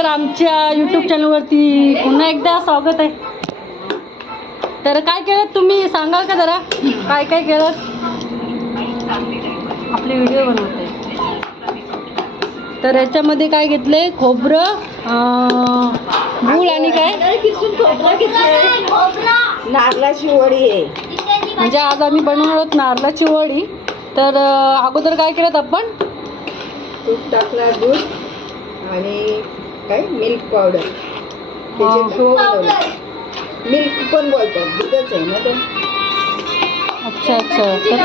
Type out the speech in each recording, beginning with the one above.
तर आमच्या यूट्यूब चॅनलवरती पुन्हा एकदा स्वागत आहे. तर काय केलं तुम्ही सांगाल का जरा, काय काय केलं? आपले व्हिडिओ बनवते. तर याच्यामध्ये काय घेतले? खोबरं, गूळ आणि काय नारळाची वडी आहे. म्हणजे आज आम्ही बनवणार आहोत नारळाची वडी. तर अगोदर काय केलं आपण? तूप टाकला, दूध आणि काय मिल्क पावडर. मिल्क पण बोलतात, दूधच आहे ना ते. अच्छा अच्छा. तर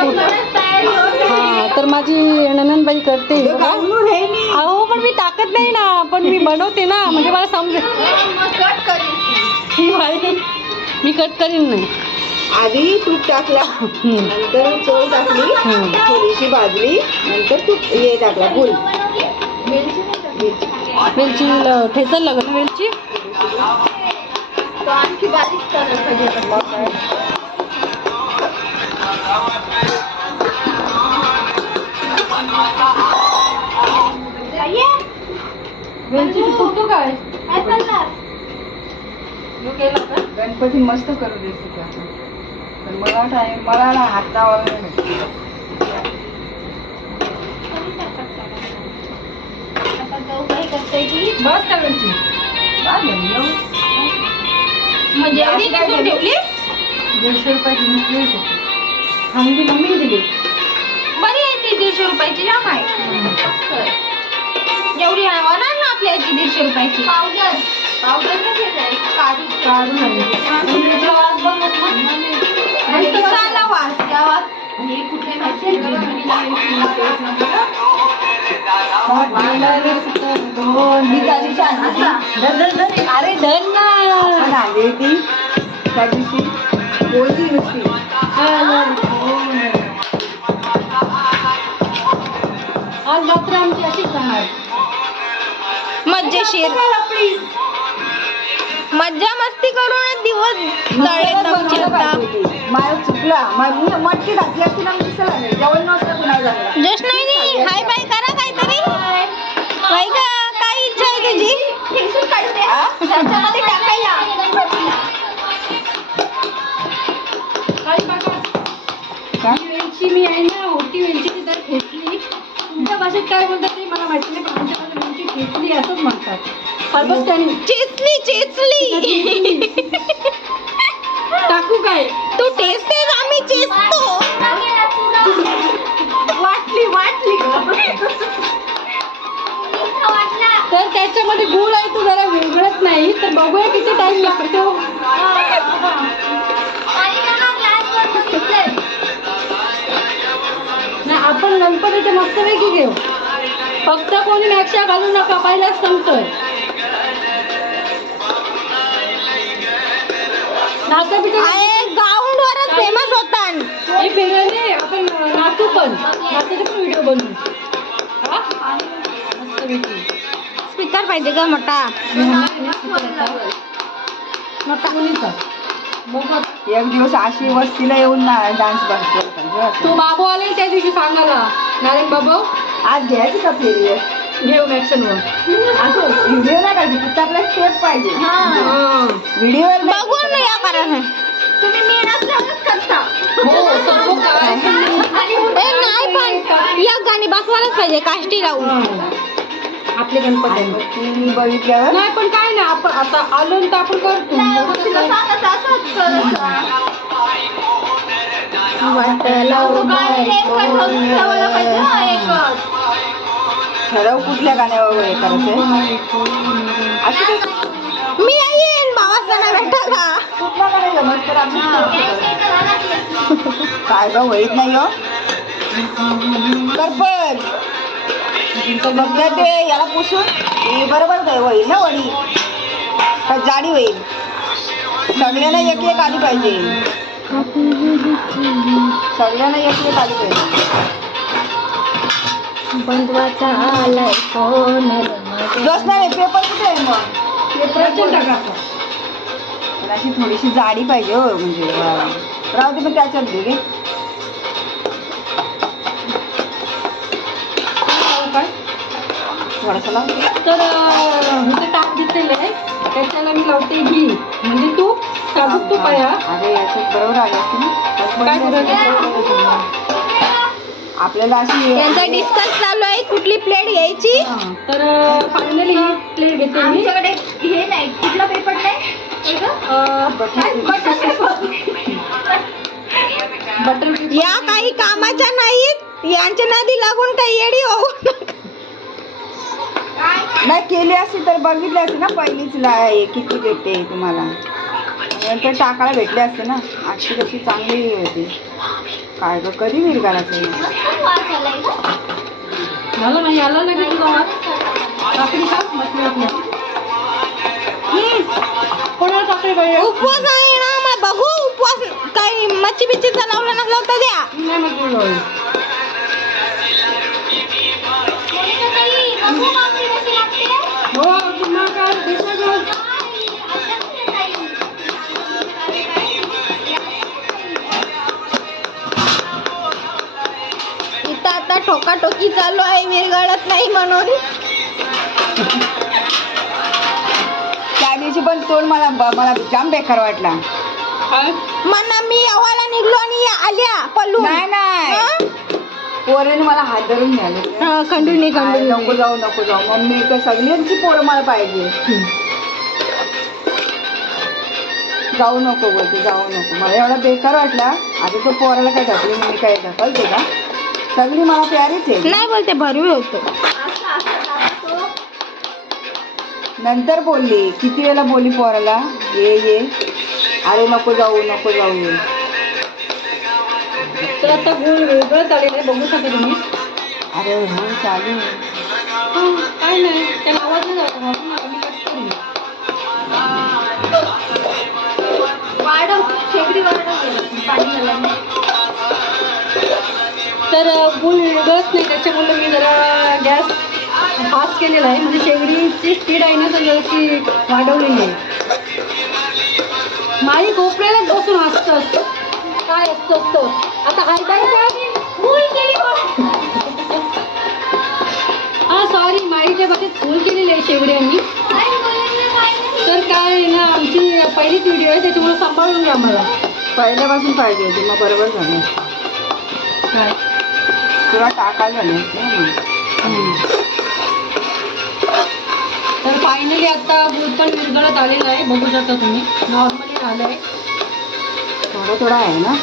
हां, तर माझी ननंदबाई करते. अहो पण मी टाकत नाही ना, पण मी बनवते ना, म्हणजे मला समजेल. मी कट करीन नाही. आधी तूप टाकला, नंतर चोळ टाकली, थोडीशी भाजली, नंतर तूप हे टाकला, गुळ. वेलची ठेचायला लागेल ना वेलची. आणखी बारीक करायला पाहिजे. वेलची कुठतो काय गणपती मस्त करू रेसिपी आपण. पण मला ना हात लावायला नाही. बस करायची म्हणजे एवढी काय घेतली? 150 रुपयाची मुसली होती. आम्ही मम्मीने दिली. बरी आहे ती, 150 रुपयाची जाम आहे. एवढी होणार ना आपल्या याची 150 रुपयाची पावडर. पावडर काढून अरे धन ना आली ती त्या दिवशी बोलली नुसती. आज रात्र आमची अशीच जाणार. मज्जेशीर मज्जा मस्ती करून दिवस मला चुकला, मटकी घातली असती ना, दिसला नाही. जेवण नसतं कुणा झालं. जस्ट नाही हाय बाय करा काहीतरी. बाई का काय इच्छा आहे तुझी? त्याच्यामध्ये टाकायला वेलची मी आहे ना, मोठी वेलची ती तर खेचली. तुमच्या भाषेत काय बोलतात ते मला माहिती नाही, पण आमच्या भाषेत वेलची खेचली असंच म्हणतात. हरबस त्याने चेचली टाकू काय? तू टेस्टेस, आम्ही चेचतो. वाटली तर त्याच्यामध्ये गुळ आहे, तो जरा वेगळंच नाही. तर बघूया किती टाइम लागतो. नाही, आपण गणपतीचे मस्तपैकी घेऊ. फक्त कोणी मॅक्शा घालू नका, पहिलाच सांगतोय. ग्राउंड वरच फेमस होतात. हे फिरायला आपण नाचू पण, नाचाचे पण व्हिडिओ बनवू. हा मस्तपैकी. स्पीकर पाहिजे का मोठा? मोठा मुलीचा. एक दिवस अशी वस्तीला येऊन ना डान्स बघतो. तो बाबू आले त्या दिवशी सांगायला, नारायण बाबू आज घ्यायची का फेरी? घेऊ मॅक्शनवर. असं व्हिडिओ नाही काढली, फक्त आपल्याला स्टेप पाहिजे. व्हिडिओ बघून नाही या कारण तुम्ही मी नसल्यावरच करता. नाही पण या गाणी बसवायलाच पाहिजे काष्टी लावून. आपले गणपती मी बघितल्यावर नाही, पण काय नाही, आपण आता आलो तर आपण करतो. ठरव कुठल्या गाण्यावर हे करायचंय. मी येईन भावाचा भेटायला. कुठला करायचं मस्त काय ग होईत नाही हो करपट. बघ ते याला पुसून बरोबर काय होईल ना वडी, का जाडी होईल. सगळ्यांना एक एक आली पाहिजे. सगळ्यांना एक एक आली पाहिजे. बंधवाचा आलाय फोन. नाही पेपर कुठे आहे मग? पेपराचं टाकायचं. पण अशी थोडीशी जाडी पाहिजे हो, म्हणजे राहू दे. पण त्याच्यात दे थोडासा लावून. तर तेल आहे त्याच्याला मी लावते घी म्हणजे तूप साजूक तूप आहे हा. अरे याच्यात बरोबर आले असते ना काय करायचं? आपल्याला अशी त्यांचा डिस्कस चालू आहे कुठली प्लेट घ्यायची. हां, तर फायनली ही प्लेट घेते मी. आमच्याकडे हे नाही कुठला पेपर नाही बटर या काही कामाच्या नाहीत यांच्या नादी लागून काही येडी होऊ नाही केली असती तर बघितली असते ना पहिलीच किती भेटते तुम्हाला नंतर टाकायला भेटले असते ना. आजची कशी चांगली होती काय ग कधी विरगाळाचं झालं नाही आला ना की तुझा काकडी खा मस्त वाटलं. कोणाला काकडी पाहिजे? उपवास आहे ना मग बघू उपवास काही मच्छी बिच्छीचा लावला नसला तर द्या. नाही मग तुझं हो तुम्हाला काय दिसलं का? इथं आता ठोकाठोकी चालू आहे विरघळत नाही म्हणून. त्या दिवशी पण तोंड मला जाम बेकार वाटला. काय? म्हणा मी अवाला निघलो आणि या आल्या पल्लू नाही नाही पोरेने मला हात धरून न्याले खंडूनी नको जाऊ मम्मी तर सगळ्यांची पोरं मला पाहिजे. जाऊ नको बोलते जाऊ नको मला एवढा बेकार वाटला. आता तो पोराला काय ढकली मी काय ढकलते का सगळी मला प्यारीच आहे. नाही बोलते भरवी होतो. नंतर बोलली किती वेळेला बोलली पोराला ये अरे नको जाऊ ये. तर आता गुळ वेगळं चालेल आहे बघू शकता तुम्ही. अरे हो चालू आहे. काय नाही त्याला आवाज नाही जातो म्हणून आता मी कट करीन. तर गुळ विरघळत नाही त्याच्यामुळे मी जरा गॅस फास्ट केलेला आहे म्हणजे शेगडीची स्पीड आहे ना तर जराशी वाढवलेली आहे. माई कोपऱ्यालाच बसून असतं काय असतं आता हा सॉरी माईच्या बाबतीत फुल केलेली आहे शेगड्यांनी. तर काय आहे ना आमची पहिलीच व्हिडिओ आहे त्याच्यामुळे सांभाळून घ्या मला. पहिल्यापासून पाहिजे होती मग बरोबर झालं. काय तुला टाकायला झाले ना. तर फायनली आता गुळ पण विरघळत आलेला आहे बघू शकता तुम्ही. नॉर्मली झालं आहे थोडा आहे ना.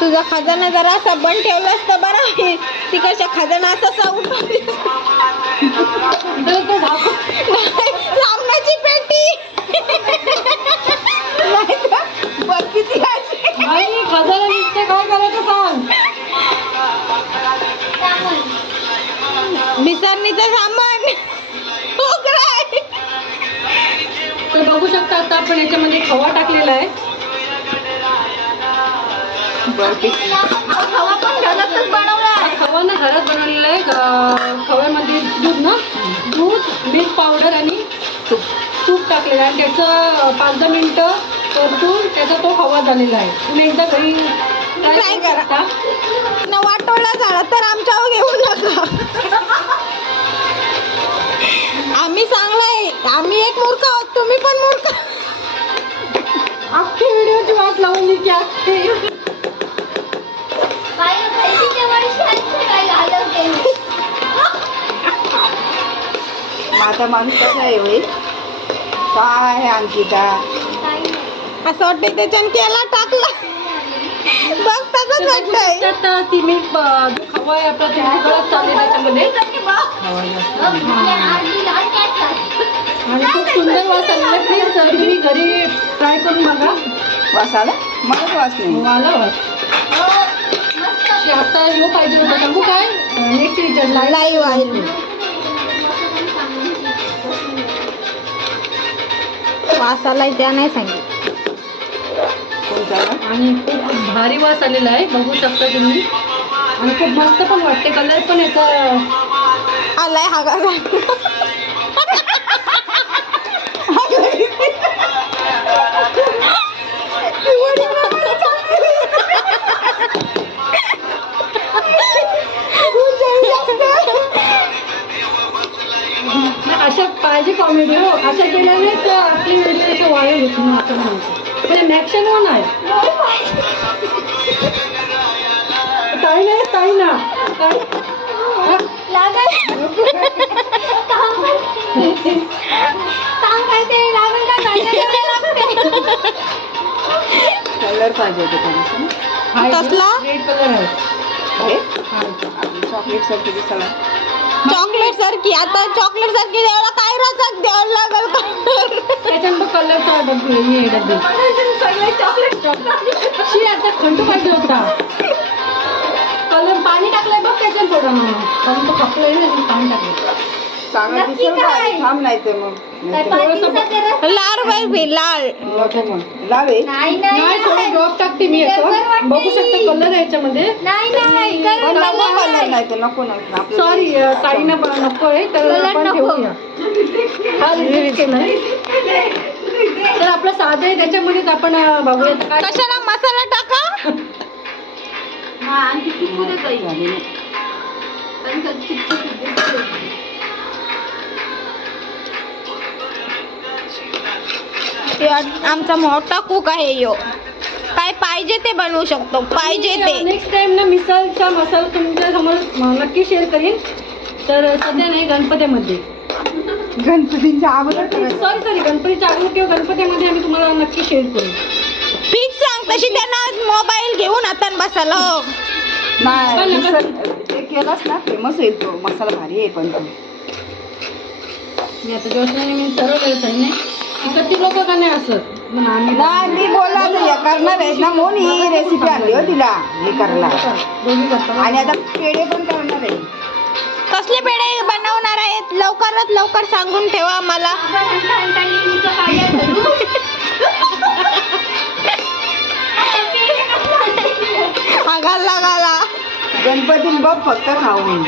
तुझा खजाना जरा असा बंद ठेवलास तर बरं आहे. तिकडच्या खजाना असा उठवली तर तो ढाकू सामनाची पेटी नाही का? बघ किती अशी. आई खजाना निघते काय करायचं सांग. मिसरणीचं सामान उघडा आहे. तर बघू शकता आता आपण याच्यामध्ये खवा टाकलेला आहे. खवा पण घरातच बनवला आहे. खवा ना घरात बनवलेला आहे. खव्यामध्ये दूध मिल्क पावडर आणि तूप टाकलेलं आहे आणि त्याचं 5-10 मिनिटं परतून त्याचा तो खवा झालेला आहे. तुम्ही एकदा घरी ट्राय करा. न वाटोळा झाला तर आमच्यावर घेऊ नका. आम्ही चांगलाय आम्ही एक मूर्ख आहोत तुम्ही पण मूर्ख. अख्खी व्हिडिओची वाट लावून मी की अख्खी माझा माणूस कसा आहे होईल काय अंकिता असं वाटतंय त्याच्यानं केला टाकला. बघ तसंच वाटतंय. त्यात ती मिल्क जो खवा आहे आपला ते विरघळत चालले त्याच्यामध्ये आणि खूप सुंदर वास आलेला. प्लीज तुम्ही घरी ट्राय करून बघा. वास आला मलाच वास नाही. मला वास आता येऊ पाहिजे होतं सांगू काय नेक्स्ट विचार लाईव्ह आहे. वासाला त्या नाही सांगितलं. कोणता आणि खूप भारी वास आलेला आहे बघू शकता तुम्ही आणि खूप मस्त पण वाटते. कलर पण याचा आलाय हा का अशा पाहिजे कॉमेडी हो, अशा केल्याने तर आपली व्हिडिओ असे व्हायरल होती ना असं म्हणायचं. म्हणजे मॅक्शन वन आहे. ताई नाही ताई ना ताई हा? कलर पाहिजे होते थोडंसं. हा, कसला? रेड कलर आहे. हे हा. चॉकलेट सारखी दिसायला. चॉकलेट सारखी, आता चॉकलेट सारखी द्यायला काय रचक द्यावं लागल का? त्याच्यानंतर कलरचा डब्बी हे डब्बी सगळे चॉकलेट शी आता खंडू पाहिजे होता. कलर पाणी टाकलंय बघ त्याच्यात थोडं ना कारण तो खपलंय ना म्हणून पाणी टाकलं. चांगलं दिसेल का? थांब नाही तर मग लाल बाई लाल. नको मग लावे. नाही थोडं ड्रॉप टाकते मी याचं बघू शकता कलर आहे याच्यामध्ये. पण नको कलर नाही तर नको नको आपलं सॉरी ताईना नको आहे तर आपण ठेवूया. हा रिजेक्ट केलाय तर आपलं साधं आहे त्याच्यामध्येच आपण बघूया आता काय. कशाला मसाला टाका? आमचा मोठा कुक आहे यो. काय पाहिजे ते बनवू शकतो, पाहिजे ते. नेक्स्ट टाइम ना मिसळचा मसाला तुमच्या समोर नक्की शेअर करीन. तर सध्या नाही गणपतीमध्ये गणपतीच्या अगोदर सॉरी गणपतीच्या अगोदर किंवा गणपतीमध्ये आम्ही तुम्हाला नक्की शेअर करू. फिक्स सांग तशी त्यांना मोबाईल घेऊन हातात बसायला. नाही ते केलास ना फेमस होईल तो मसाला भारी आहे. पण तो मी आता जोशनाने मी सर्व करत आहे ना इकडची लोक का नाही असत मग आम्ही नाही मी बोलला तर करणार आहेस ना म्हणून ही रेसिपी आणली हो तिला हे करायला. दोन्ही करतो. आणि आता पेढे पण करणार आहे. कसले पेढे बनवणार आहेत लवकरात लवकर सांगून ठेवा मला. आगाला गाला गणपतीत बघ फक्त खाऊन.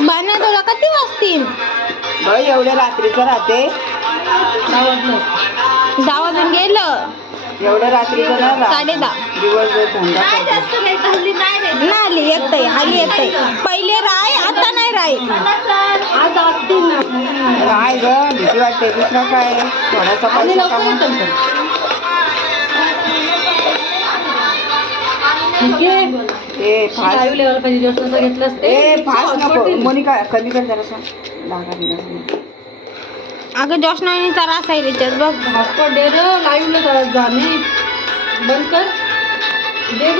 बाना तुला किती वाजतील? बाई एवढ्या रात्रीचं राहते. 10 वाजून गेलं. एवढ्या रात्रीचं नाही राहत. 10:30. दिवसभर धंदा ना आली येतय आली येतय. पहिले राय आता नाही राय. आज असतील ना नाही ग भीती वाटते. दुसरा काय थोडासा आणि पैसा लवकर कमवून. येतात ठीक आहे. ए फास्ट लाईव्ह लेवल पाहिजे जोशनाचा घेतलास ए फास्ट नको मोनिका कमी कर जरासा. लागा बिगा अगं जोशनाचा रास आहे रिचार्ज बघ. हॉटस्पॉट दे लाईव्हला जाणे बंद कर दे.